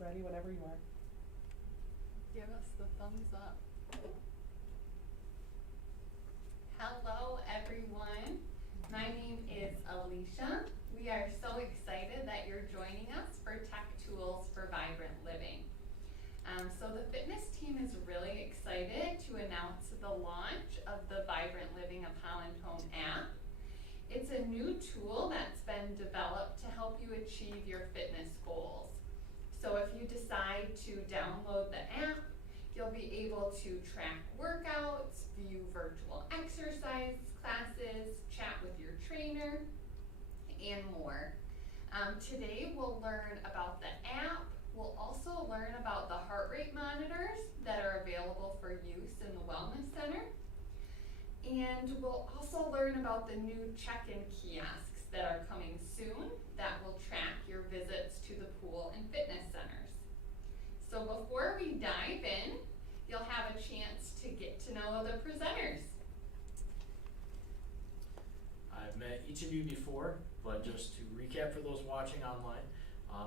Ready whenever you are. Give us the thumbs up. Hello everyone, my name is Alisha. We are so excited that you're joining us for Tech Tools for Vibrant Living. So the fitness team is really excited to announce the launch of the Vibrant Living of Holland Home app. It's a new tool that's been developed to help you achieve your fitness goals. So if you decide to download the app, you'll be able to track workouts, view virtual exercise classes, chat with your trainer, and more. Today we'll learn about the app. We'll also learn about the heart rate monitors that are available for use in the Wellness Center. And we'll also learn about the new check-in kiosks that are coming soon that will track your visits to the pool and fitness centers. So before we dive in, you'll have a chance to get to know the presenters. I've met each of you before, but just to recap for those watching online,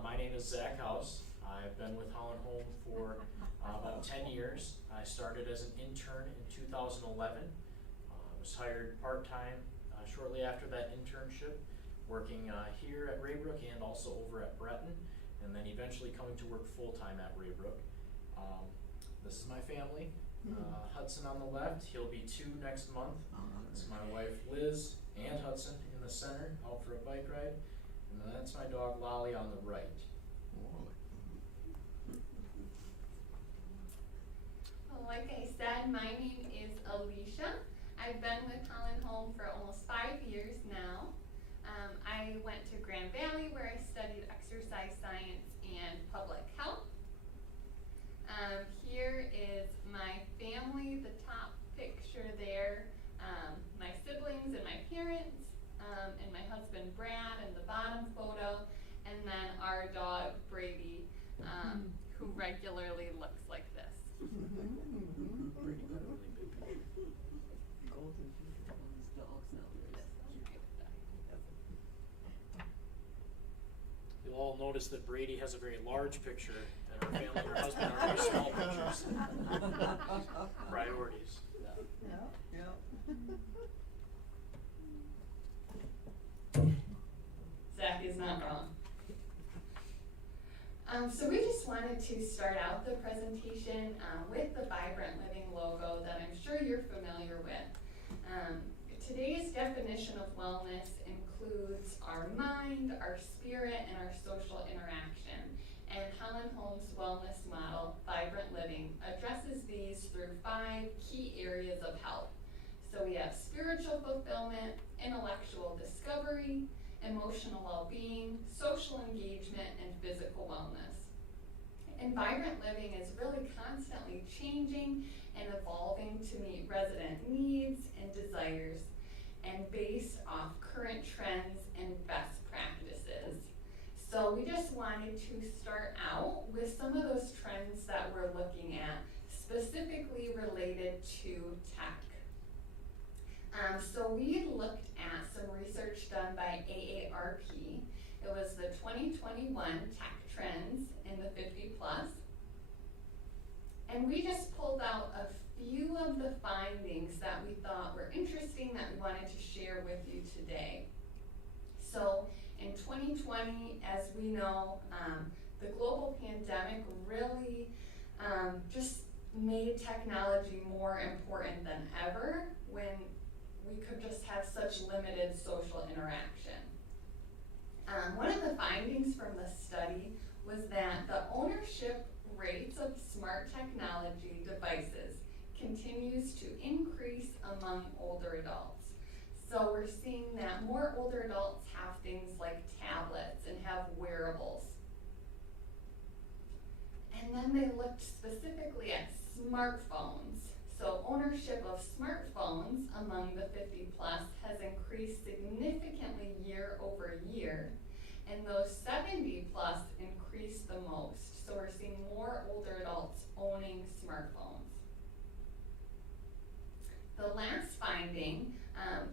my name is Zack. I've been with Holland Home for about 10 years. I started as an intern in 2011. Was hired part-time shortly after that internship, working here at Raybrook and also over at Breton, and then eventually coming to work full-time at Raybrook. This is my family. Hudson on the left, he'll be 2 next month. This is my wife Liz and Hudson in the center, out for a bike ride. And then that's my dog Lolly on the right. Well, like I said, my name is Alisha. I've been with Holland Home for almost 5 years now. I went to Grand Valley where I studied exercise science and public health. Here is my family, the top picture there, my siblings and my parents, and my husband Brad in the bottom photo, and then our dog Brady, who regularly looks like this. You'll all notice that Brady has a very large picture, and her family and her husband are very small pictures. Priorities. Zack is not wrong. So we just wanted to start out the presentation with the Vibrant Living logo that I'm sure you're familiar with. Today's definition of wellness includes our mind, our spirit, and our social interaction. And Holland Home's wellness model, Vibrant Living, addresses these through 5 key areas of health. So we have spiritual fulfillment, intellectual discovery, emotional well-being, social engagement, and physical wellness. And Vibrant Living is really constantly changing and evolving to meet resident needs and desires, and based off current trends and best practices. So we just wanted to start out with some of those trends that we're looking at, specifically related to tech. So we looked at some research done by AARP. It was the 2021 Tech Trends in the 50 plus. And we just pulled out a few of the findings that we thought were interesting that we wanted to share with you today. So in 2020, as we know, the global pandemic really just made technology more important than ever when we could just have such limited social interaction. One of the findings from the study was that the ownership rates of smart technology devices continues to increase among older adults. So we're seeing that more older adults have things like tablets and have wearables. And then they looked specifically at smartphones. So ownership of smartphones among the 50 plus has increased significantly year over year, and those 70 plus increased the most. So we're seeing more older adults owning smartphones. The last finding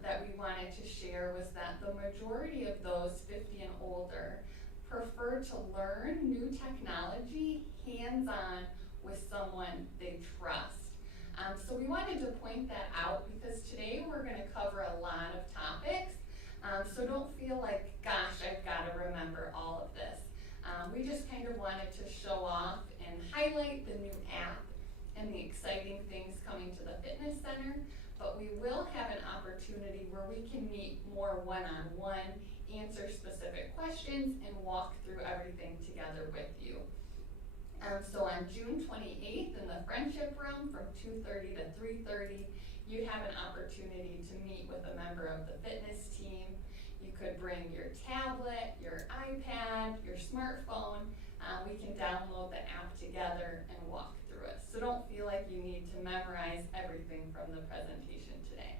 that we wanted to share was that the majority of those 50 and older prefer to learn new technology hands-on with someone they trust. So we wanted to point that out because today we're going to cover a lot of topics. So don't feel like, gosh, I've got to remember all of this. We just kind of wanted to show off and highlight the new app and the exciting things coming to the fitness center, but we will have an opportunity where we can meet more one-on-one, answer specific questions, and walk through everything together with you. So on June 28th in the Friendship Room from 2:30 to 3:30, you'd have an opportunity to meet with a member of the fitness team. You could bring your tablet, your iPad, your smartphone. We can download the app together and walk through it. So don't feel like you need to memorize everything from the presentation today.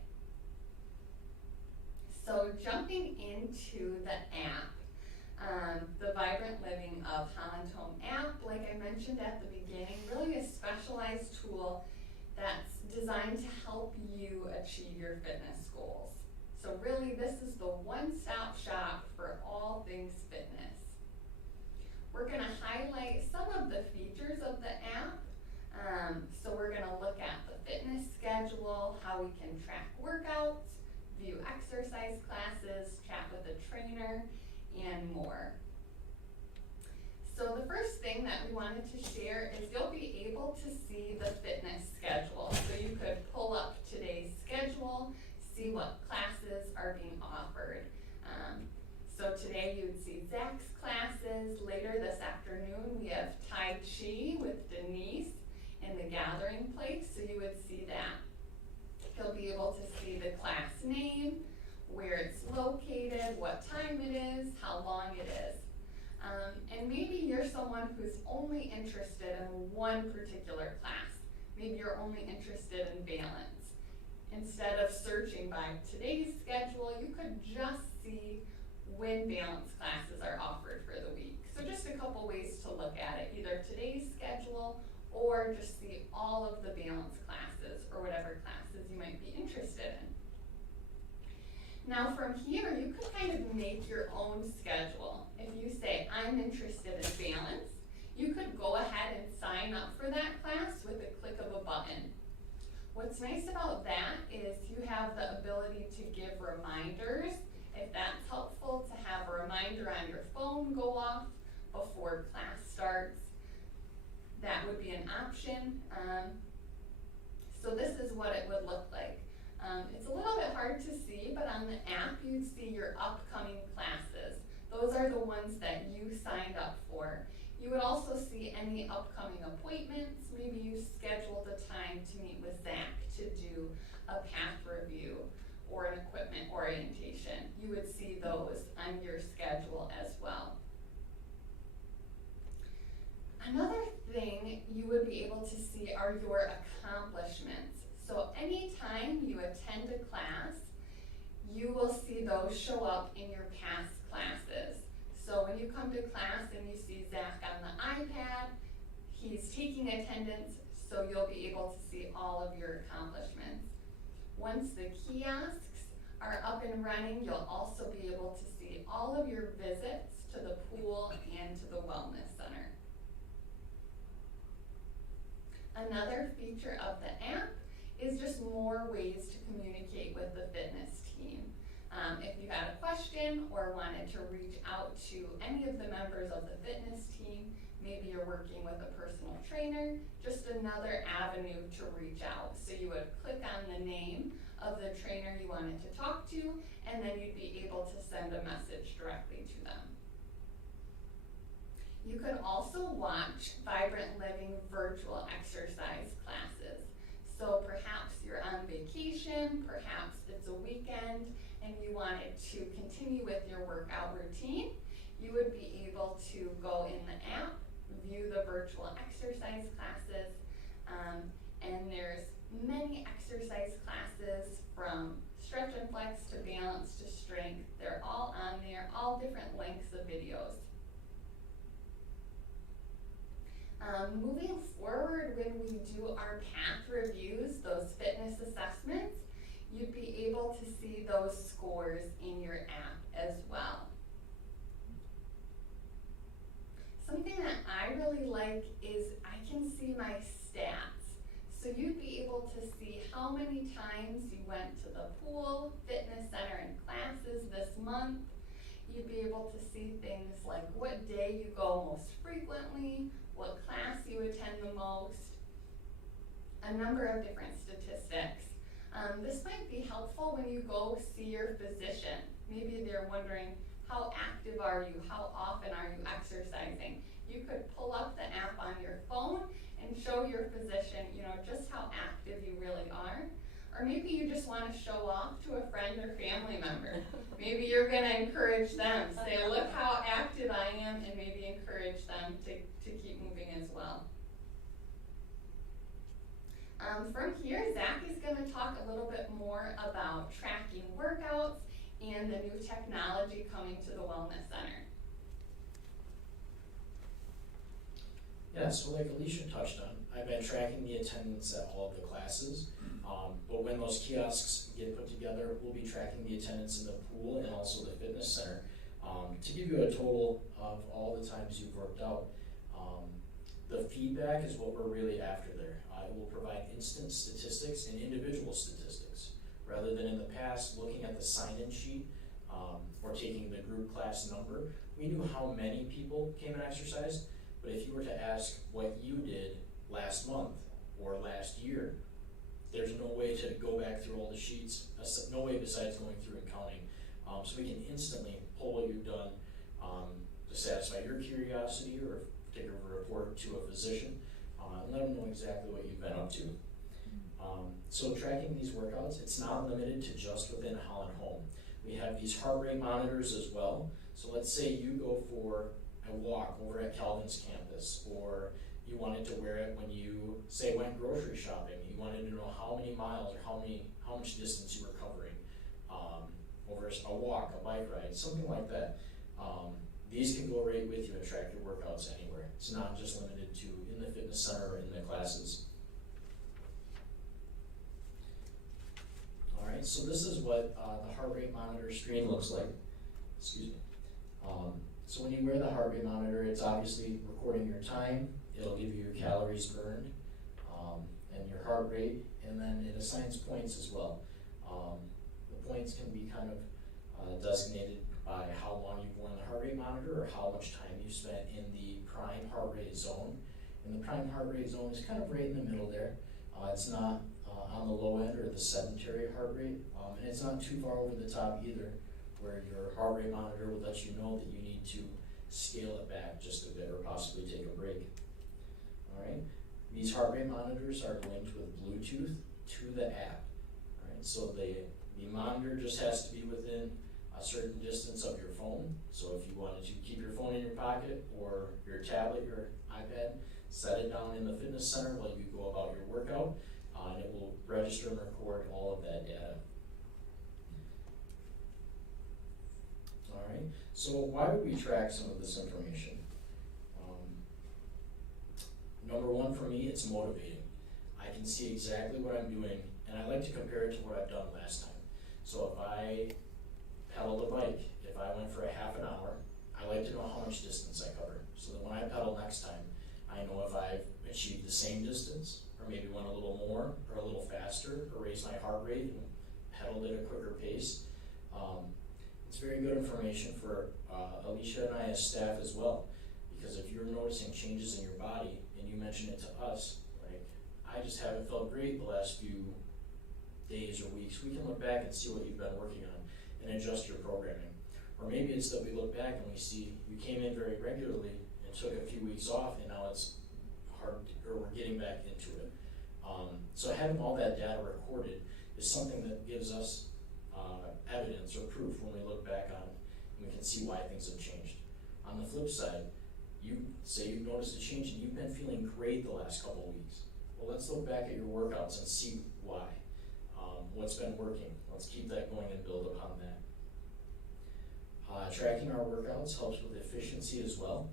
So jumping into the app, the Vibrant Living of Holland Home app, like I mentioned at the beginning, really a specialized tool that's designed to help you achieve your fitness goals. So really this is the one-stop shop for all things fitness. We're going to highlight some of the features of the app. So we're going to look at the fitness schedule, how we can track workouts, view exercise classes, chat with a trainer, and more. So the first thing that we wanted to share is you'll be able to see the fitness schedule. So you could pull up today's schedule, see what classes are being offered. So today you would see Zack's classes. Later this afternoon we have Tai Chi with Denise in the gathering place, so you would see that. You'll be able to see the class name, where it's located, what time it is, how long it is. And maybe you're someone who's only interested in one particular class. Maybe you're only interested in balance. Instead of searching by today's schedule, you could just see when balance classes are offered for the week. So just a couple ways to look at it, either today's schedule or just see all of the balance classes or whatever classes you might be interested in. Now from here, you could kind of make your own schedule. If you say, I'm interested in balance, you could go ahead and sign up for that class with a click of a button. What's nice about that is you have the ability to give reminders. If that's helpful, to have a reminder on your phone go off before class starts, that would be an option. So this is what it would look like. It's a little bit hard to see, but on the app you'd see your upcoming classes. Those are the ones that you signed up for. You would also see any upcoming appointments. Maybe you scheduled a time to meet with Zack to do a path review or an equipment orientation. You would see those on your schedule as well. Another thing you would be able to see are your accomplishments. So anytime you attend a class, you will see those show up in your past classes. So when you come to class and you see Zack on the iPad, he's taking attendance, so you'll be able to see all of your accomplishments. Once the kiosks are up and running, you'll also be able to see all of your visits to the pool and to the wellness center. Another feature of the app is just more ways to communicate with the fitness team. If you had a question or wanted to reach out to any of the members of the fitness team, maybe you're working with a personal trainer, just another avenue to reach out. So you would click on the name of the trainer you wanted to talk to, and then you'd be able to send a message directly to them. You could also watch Vibrant Living virtual exercise classes. So perhaps you're on vacation, perhaps it's a weekend, and you wanted to continue with your workout routine, you would be able to go in the app, view the virtual exercise classes, and there's many exercise classes from stretch and flex to balance to strength. They're all on there, all different lengths of videos. Moving forward, when we do our path reviews, those fitness assessments, you'd be able to see those scores in your app as well. really like is I can see my stats. So you'd be able to see how many times you went to the pool, fitness center, and classes this month. You'd be able to see things like what day you go most frequently, what class you attend the most, a number of different statistics. This might be helpful when you go see your physician. Maybe they're wondering, how active are you? How often are you exercising? You could pull up the app on your phone and show your physician, just how active you really are. Or maybe you just want to show off to a friend or family member. Maybe you're going to encourage them. Say, look how active I am, and maybe encourage them to keep moving as well. From here, Zack is going to talk a little bit more about tracking workouts and the new technology coming to the Wellness Center. Yeah, so like Alisha touched on, I've been tracking the attendance at all of the classes, but when those kiosks get put together, we'll be tracking the attendance in the pool and also the fitness center to give you a total of all the times you've worked out. The feedback is what we're really after there. It will provide instant statistics and individual statistics, rather than in the past looking at the sign-in sheet or taking the group class number. We knew how many people came and exercised, but if you were to ask what you did last month or last year, there's no way to go back through all the sheets, no way besides going through and counting. So we can instantly pull what you've done to satisfy your curiosity or take a report to a physician and let them know exactly what you've been up to. So tracking these workouts, it's not limited to just within Holland Home. We have these heart rate monitors as well. So let's say you go for a walk over at Calvin's campus, or you wanted to wear it when you, say, went grocery shopping. You wanted to know how many miles or how much distance you were covering over a walk, a bike ride, something like that. These can go right with you and track your workouts anywhere. It's not just limited to in the fitness center or in the classes. All right, so this is what the heart rate monitor screen looks like. Excuse me. So when you wear the heart rate monitor, it's obviously recording your time. It'll give you your calories burned and your heart rate, and then it assigns points as well. The points can be kind of designated by how long you've worn the heart rate monitor or how much time you spent in the prime heart rate zone. And the prime heart rate zone is kind of right in the middle there. It's not on the low end or the sedentary heart rate, and it's not too far over the top either, where your heart rate monitor will let you know that you need to scale it back just a bit or possibly take a break. All right, these heart rate monitors are linked with Bluetooth to the app. All right, so the monitor just has to be within a certain distance of your phone. So if you wanted to keep your phone in your pocket or your tablet, your iPad, set it down in the fitness center while you go about your workout, and it will register and record all of that data. All right, so why would we track some of this information? Number one, for me, it's motivating. I can see exactly what I'm doing, and I like to compare it to what I've done last time. So if I pedaled a bike, if I went for a half an hour, I like to know how much distance I covered, so that when I pedal next time, I know if I've achieved the same distance, or maybe went a little more, or a little faster, or raised my heart rate and pedaled at a quicker pace. It's very good information for Alisha and I as staff as well, because if you're noticing changes in your body and you mention it to us, like, I just haven't felt great the last few days or weeks, we can look back and see what you've been working on and adjust your programming. Or maybe it's that we look back and we see you came in very regularly and took a few weeks off, and now it's hard, or we're getting back into it. So having all that data recorded is something that gives us evidence or proof when we look back on it, and we can see why things have changed. On the flip side, you say you've noticed a change and you've been feeling great the last couple of weeks. Well, let's look back at your workouts and see why. What's been working? Let's keep that going and build upon that. Tracking our workouts helps with efficiency as well.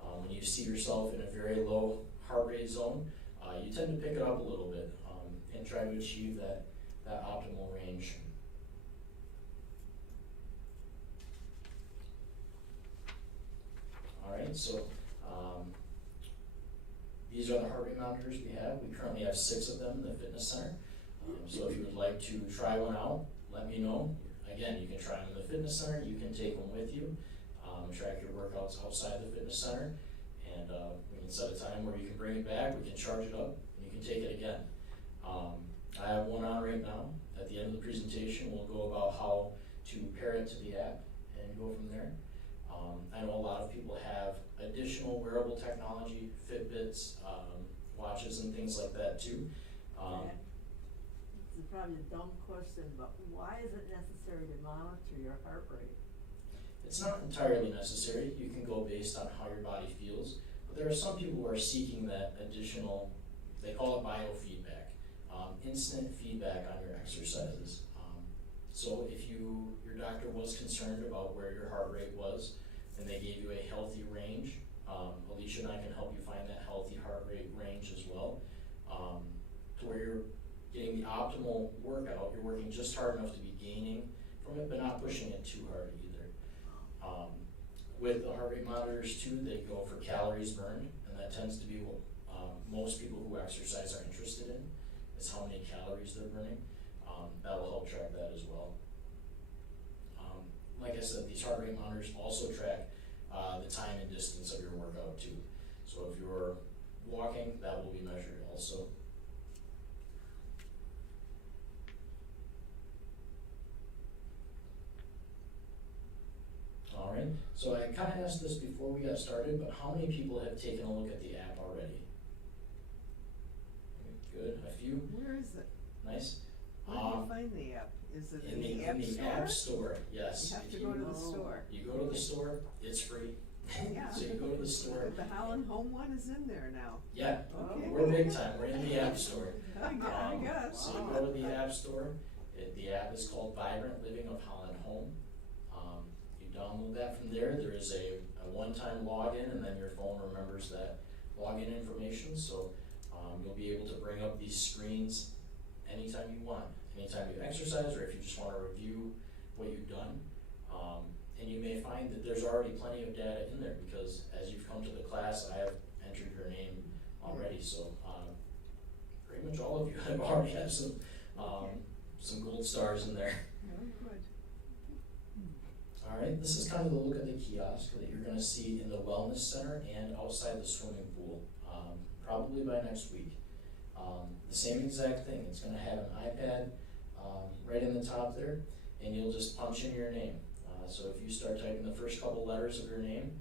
When you see yourself in a very low heart rate zone, you tend to pick it up a little bit and try to achieve that optimal range. All right, so These are the heart rate monitors we have. We currently have 6 of them in the fitness center. So if you would like to try one out, let me know. Again, you can try them in the fitness center, you can take them with you, track your workouts outside the fitness center, and we can set a time where you can bring it back, we can charge it up, and you can take it again. I have one on right now. At the end of the presentation, we'll go about how to pair it to the app and go from there. I know a lot of people have additional wearable technology, Fitbits, watches and things like that too. It's probably a dumb question, but why is it necessary to monitor your heart rate? It's not entirely necessary. You can go based on how your body feels, but there are some people who are seeking that additional, they call it biofeedback, instant feedback on your exercises. So if your doctor was concerned about where your heart rate was and they gave you a healthy range, Alisha and I can help you find that healthy heart rate range as well, to where you're getting the optimal workout. You're working just hard enough to be gaining from it, but not pushing it too hard either. With the heart rate monitors too, they go for calories burned, and that tends to be what most people who exercise are interested in, is how many calories they're burning. That will help track that as well. Like I said, these heart rate monitors also track the time and distance of your workout too. So if you're walking, that will be measured also. All right, so I kind of asked this before we got started, but how many people have taken a look at the app already? Good, a few. Where is it? Nice. Where do you find the app? Is it in the App Store? Yes. You have to If go to the store. You go to the store, it's free. Yeah. So you go to the store. The Holland home one is in there now. Yeah, Okay. we're big time, we're in the App Store. I guess. So you go to the App Store, the app is called Vibrant Living of Holland Home. You download that from there. There is a one-time login, and then your phone remembers that login information, so you'll be able to bring up these screens anytime you want, anytime you exercise, or if you just want to review what you've done. And you may find that there's already plenty of data in there, because as you've come to the class, I have entered your name already, so pretty much all of you have already had some gold stars in there. Very good. All right, this is kind of the look at the kiosk that you're going to see in the Wellness Center and outside the swimming pool, probably by next week. The same exact thing. It's going to have an iPad right in the top there, and you'll just punch in your name. So if you start typing the first couple letters of your name,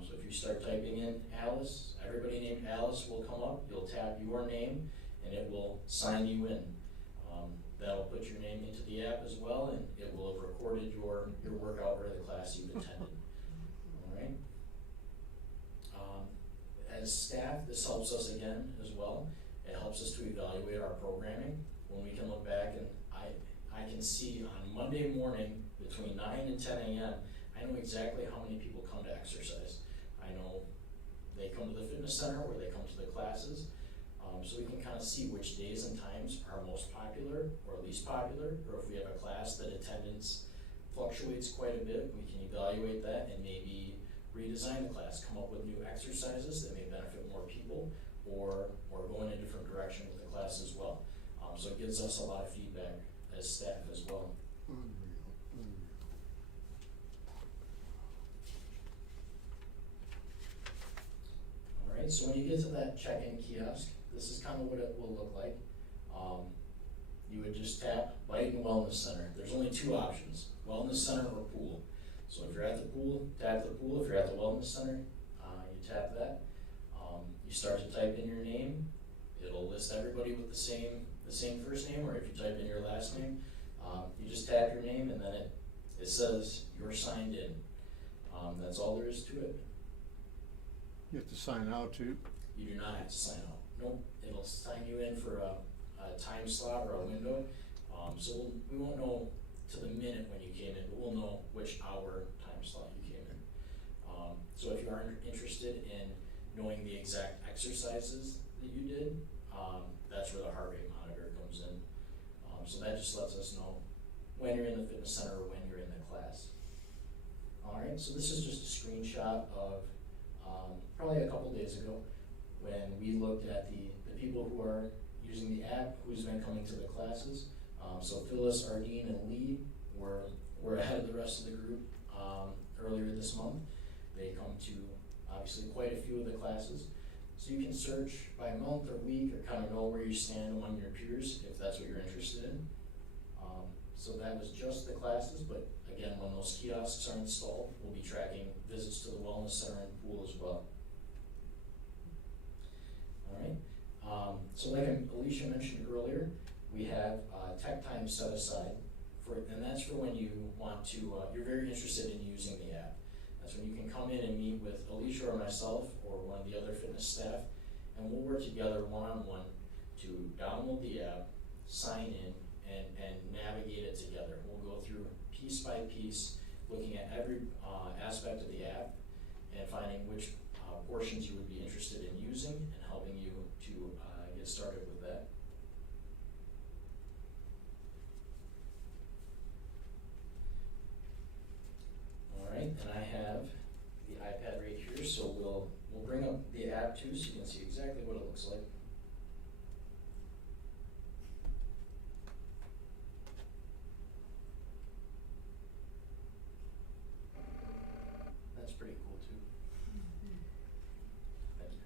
so if you start typing in Alice, everybody named Alice will come up. You'll tap your name, and it will sign you in. That'll put your name into the app as well, and it will have recorded your workout or the class you've attended. All right. As staff, this helps us again as well. It helps us to evaluate our programming. When we can look back, and I can see on Monday morning between 9 and 10 a.m., I know exactly how many people come to exercise. I know they come to the fitness center or they come to the classes. So we can kind of see which days and times are most popular or least popular, or if we have a class that attendance fluctuates quite a bit, we can evaluate that and maybe redesign the class, come up with new exercises that may benefit more people, or go in a different direction with the class as well. So it gives us a lot of feedback as staff as well. All right, so when you get to that check-in kiosk, this is kind of what it will look like. You would just tap Bite and Wellness Center. There's only 2 options, Wellness Center or Pool. So if you're at the pool, tap the pool. If you're at the Wellness Center, you tap that. You start to type in your name. It'll list everybody with the same first name, or if you type in your last name, you just tap your name, and then it says you're signed in. That's all there is to it. You have to sign out too? You do not have to sign out. Nope, it'll sign you in for a time slot or a window. So we won't know to the minute when you came in, but we'll know which hour time slot you came in. So if you are interested in knowing the exact exercises that you did, that's where the heart rate monitor comes in. So that just lets us know when you're in the fitness center or when you're in the class. All right, so this is just a screenshot of probably a couple days ago. when we looked at the people who are using the app, who's been coming to the classes. So Phyllis, Ardeen, and Lee were ahead of the rest of the group earlier this month. They come to obviously quite a few of the classes. So you can search by month or week or kind of know where you stand among your peers if that's what you're interested in. So that was just the classes, but again, when those kiosks are installed, we'll be tracking visits to the wellness center and pool as well. All right. So like Alisha mentioned earlier, we have tech time set aside and that's for when you want to, you're very interested in using the app. That's when you can come in and meet with Alisha or myself or one of the other fitness staff, and we'll work together one-on-one to download the app, sign in, and navigate it together. We'll go through piece by piece, looking at every aspect of the app and finding which portions you would be interested in using and helping you to get started with that. All right, and I have the iPad right here, so we'll bring up the app too so you can see exactly what it looks like. That's pretty cool too. Thank you.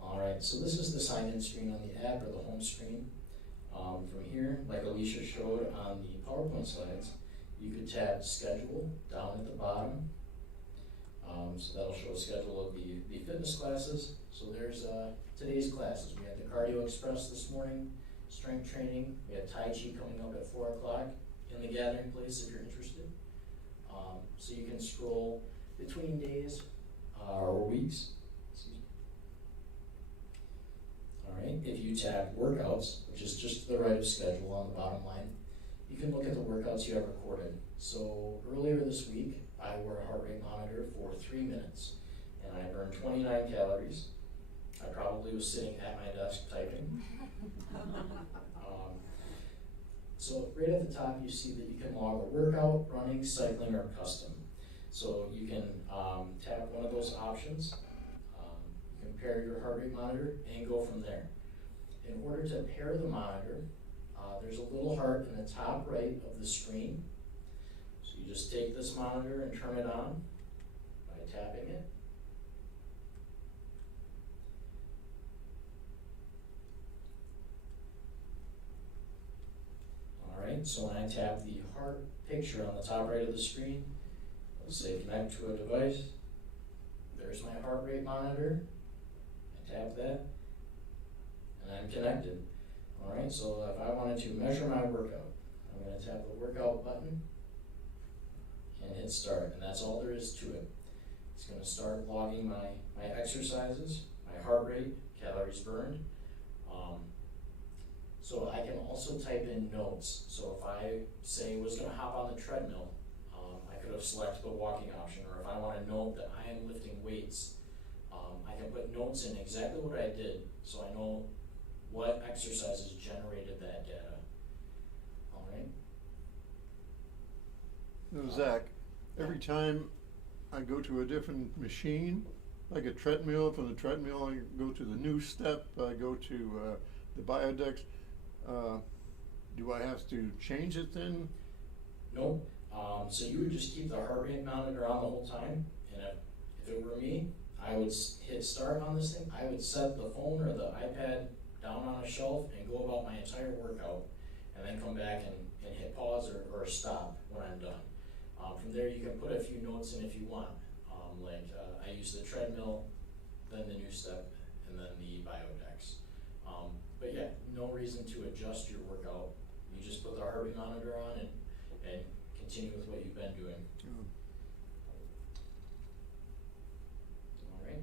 All right, so this is the sign-in screen on the app, or the home screen. From here, like Alisha showed on the PowerPoint slides, you could tap schedule down at the bottom. So that'll show a schedule of the fitness classes. So there's today's classes. We had the Cardio Express this morning, strength training. We had Tai Chi coming up at 4 o'clock in the gathering place if you're interested. So you can scroll between days or weeks. Excuse me. All right, if you tap workouts, which is just to the right of schedule on the bottom line, you can look at the workouts you have recorded. So earlier this week, I wore a heart rate monitor for 3 minutes, and I burned 29 calories. I probably was sitting at my desk typing. So right at the top, you see that you can log a workout, running, cycling, or custom. So you can tap one of those options, you can pair your heart rate monitor, and go from there. In order to pair the monitor, there's a little heart in the top right of the screen. So you just take this monitor and turn it on by tapping it. All right, so when I tap the heart picture on the top right of the screen, it'll say connect to a device. There's my heart rate monitor. I tap that, and I'm connected. All right, so if I wanted to measure my workout, I'm going to tap the workout button and hit start, and that's all there is to it. It's going to start logging my exercises, my heart rate, calories burned. So I can also type in notes. So if I say was going to hop on the treadmill, I could have selected the walking option, or if I want to note that I am lifting weights, I can put notes in exactly what I did, so I know what exercises generated that data. All right. Now, Zach, every time I go to a different machine, like a treadmill, from the treadmill I go to the new step, I go to the Biodex, do I have to change it then? Nope. So you would just keep the heart rate monitor on the whole time, and if it were me, I would hit start on this thing. I would set the phone or the iPad down on a shelf and go about my entire workout, and then come back and hit pause or stop when I'm done. From there, you can put a few notes in if you want. I use the treadmill, then the new step, and then the Biodex. But yeah, no reason to adjust your workout. You just put the heart rate monitor on and continue with what you've been doing. All right.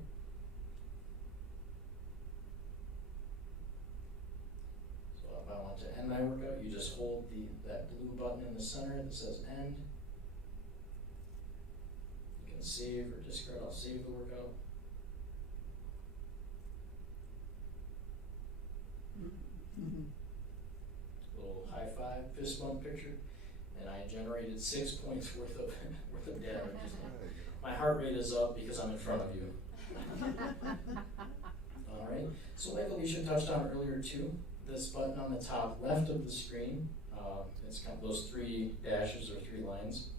So if I want to end my workout, you just hold that blue button in the center that says end. You can save or discard. I'll save the workout. Little high five, fist bump picture, and I generated 6 points worth of data. My heart rate is up because I'm in front of you. Alright, so like Alisha touched on earlier too, this button on the top left of the screen, it's kind of those 3 dashes or 3 lines,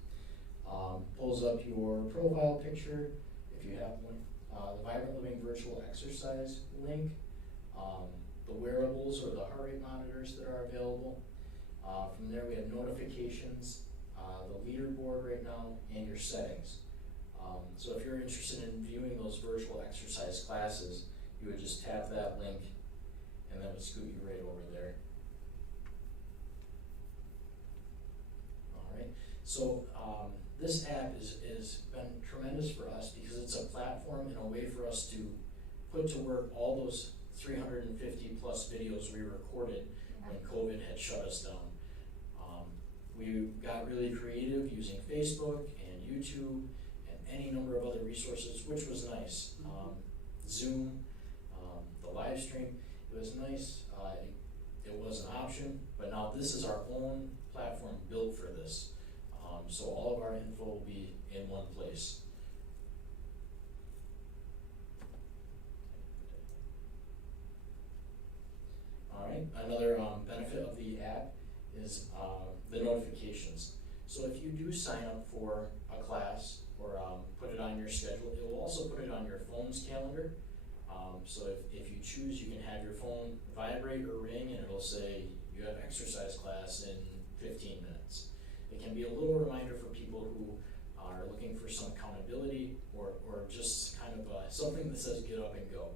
pulls up your profile picture, if you have one, the Vibrant Living virtual exercise link, the wearables or the heart rate monitors that are available. From there we have notifications, the leaderboard right now, and your settings. So if you're interested in viewing those virtual exercise classes, you would just tap that link and that would scoot you right over there. Alright, so this app is been tremendous for us because it's a platform and a way for us to put to work all those 350 plus videos we recorded when COVID had shut us down. We got really creative using Facebook and YouTube and any number of other resources, which was nice. Zoom, the live stream, it was nice. It was an option, but now this is our own platform built for this. So all of our info will be in one place. Alright, another benefit of the app is the notifications. So if you do sign up for a class or put it on your schedule, it will also put it on your phone's calendar. So if you choose, you can have your phone vibrate or ring and it'll say you have exercise class in 15 minutes. It can be a little reminder for people who are looking for some accountability or just kind of something that says get up and go.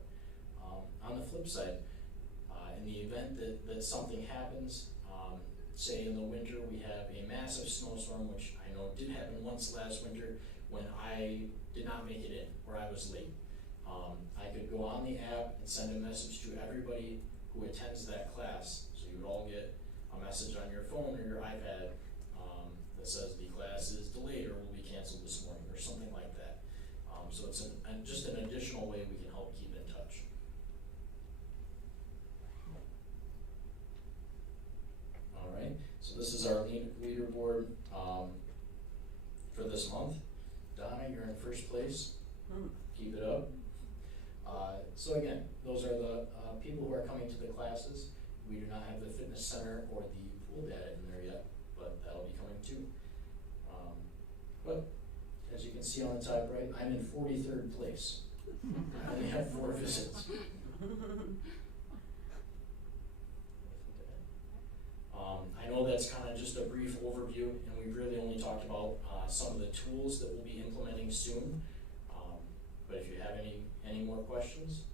On the flip side, in the event that something happens, say in the winter we have a massive snowstorm, which I know did happen once last winter when I did not make it in or I was late. I could go on the app and send a message to everybody who attends that class. So you would all get a message on your phone or your iPad that says the class is delayed or will be canceled this morning or something like that. So it's just an additional way we can help keep in touch. Alright, so this is our leaderboard for this month. Donna, you're in first place. Keep it up. So again, those are the people who are coming to the classes. We do not have the fitness center or the pool data in there yet, but that'll be coming too. But as you can see on the top right, I'm in 43rd place. I only have 4 visits. I know that's kind of just a brief overview, and we've really only talked about some of the tools that we'll be implementing soon. But if you have any more questions,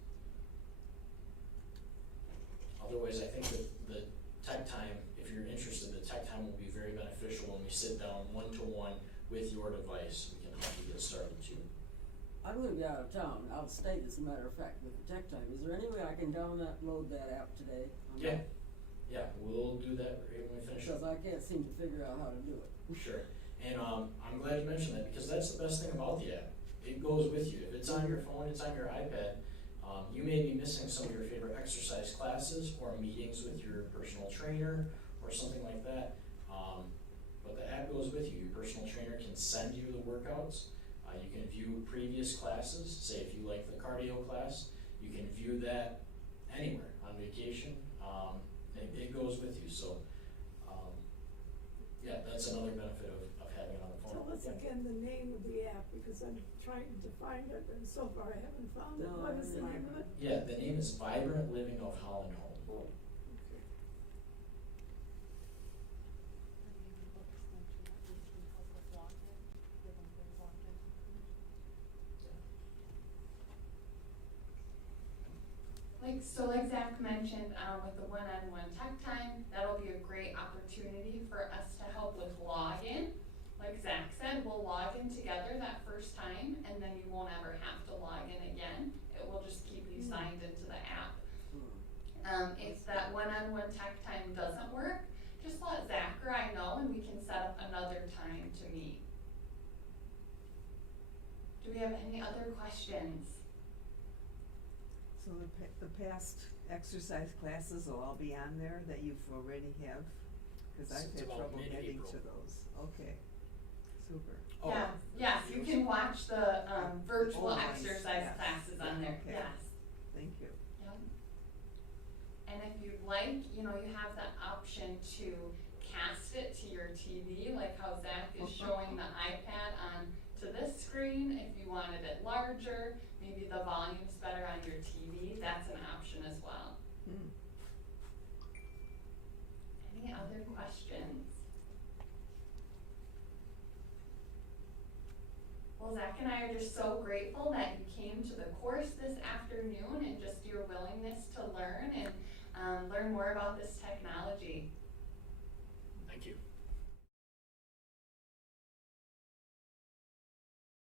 otherwise I think that the tech time, if you're interested, the tech time will be very beneficial when we sit down one-to-one with your device. We can help you get started too. I'm gonna be out of town, out of state as a matter of fact, with the tech time. Is there any way I can download that app today? Yeah, we'll do that right when we finish up. Because I can't seem to figure out how to do it. Sure, and I'm glad you mentioned that because that's the best thing about the app. It goes with you. If it's on your phone, it's on your iPad. You may be missing some of your favorite exercise classes or meetings with your personal trainer or something like that. But the app goes with you. Your personal trainer can send you the workouts. You can view previous classes. Say if you like the cardio class, you can view that anywhere on vacation. It goes with you. So yeah, that's another benefit of having it on the phone. Tell us again the name of the app, because I'm trying to find it, and so far I haven't found it. No, What is the I name of it? Yeah, the name is Vibrant Living of Holland Home. Oh, okay. Like Zack mentioned, with the one-on-one tech time, that'll be a great opportunity for us to help with login. Like Zack said, we'll log in together that first time, and then you won't ever have to log in again. It will just keep you signed into the app. If that one-on-one tech time doesn't work, just let Zack or I know, and we can set up another time to meet. Do we have any other questions? So the past exercise classes will all be on there that you've already have? Cause I've It's had about trouble getting mid-April. to those. Okay, super. Yeah, yes, you can watch the virtual Oh, nice. exercise Yes. classes on there, Okay. yes. Thank you. Yep. And if you'd like, you know, you have the option to cast it to your TV, like how Zack is showing the iPad on to this screen. If you wanted it larger, maybe the volume's better on your TV, that's an option as well. Hmm. Any other questions? Well, Zack and I are just so grateful that you came to the course this afternoon and just your willingness to learn and learn more about this technology. Thank you.